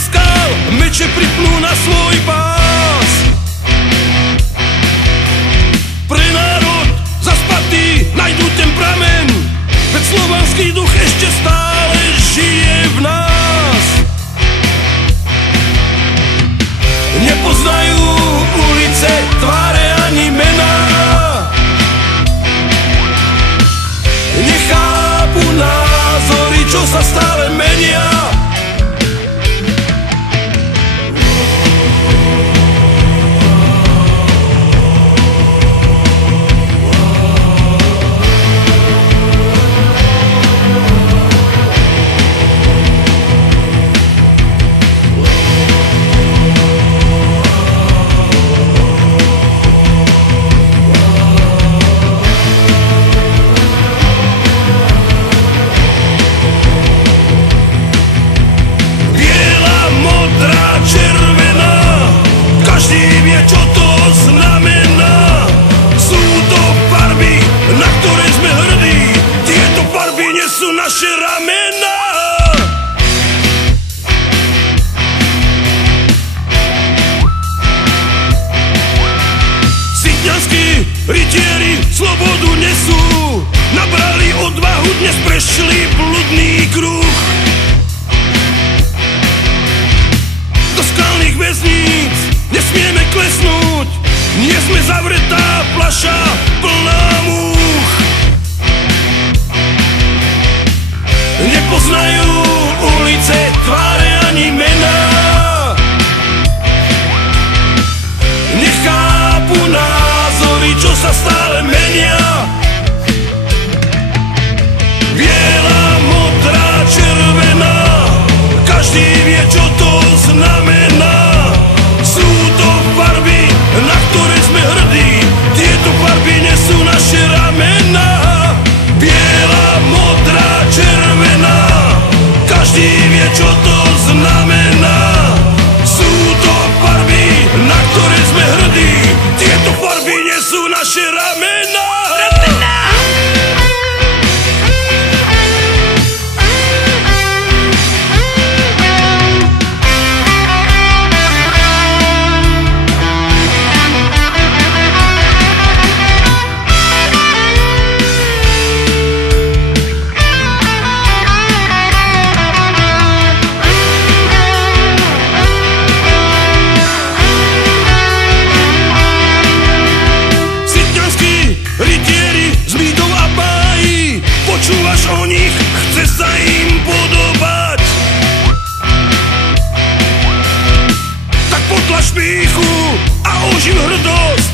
skal, meče pripnú na svoj pás. Pre národ zaspatý najdú ten pramen, veď slovanský duch ešte stále žije v nás. Nepoznajú ulice, tváre ani mená, nechápu názory, čo sa stále menia. Sú naše ramena. Sitňanskí rytieri slobodu nesú, nabrali odvahu, dnes prešli bludný kruh. Do skalných väzníc nesmieme klesnúť, nie sme zavretá fľaša plná múch. Nepoznajú ulice, tváre ani mená, nechápu názory, čo sa stále menia. Biela, modrá, červená, každý vie, čo to znamená. Sú to farby, na ktoré sme hrdí, tieto farby nesú naše ramená. Biela, modrá, červená, každý vie, čo to znamená. Sú to farby, na ktoré sme hrdí, tieto farby nesú naše ramená. Počúvaš o nich, chce sa im podobať, tak potlač pýchu a oživ hrdosť.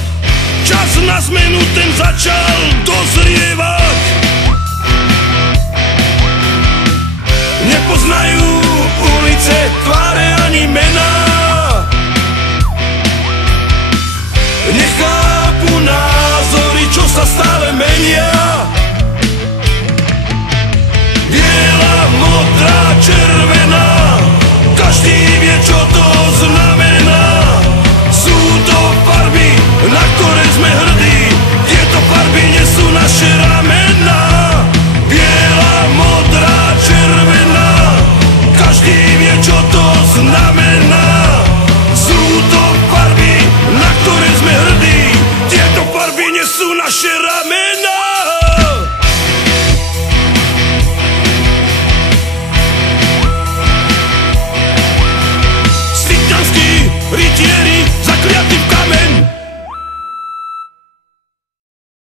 Čas na zmenu, ten začal dozrievať. Nepoznajú ulice, tváre ani mená,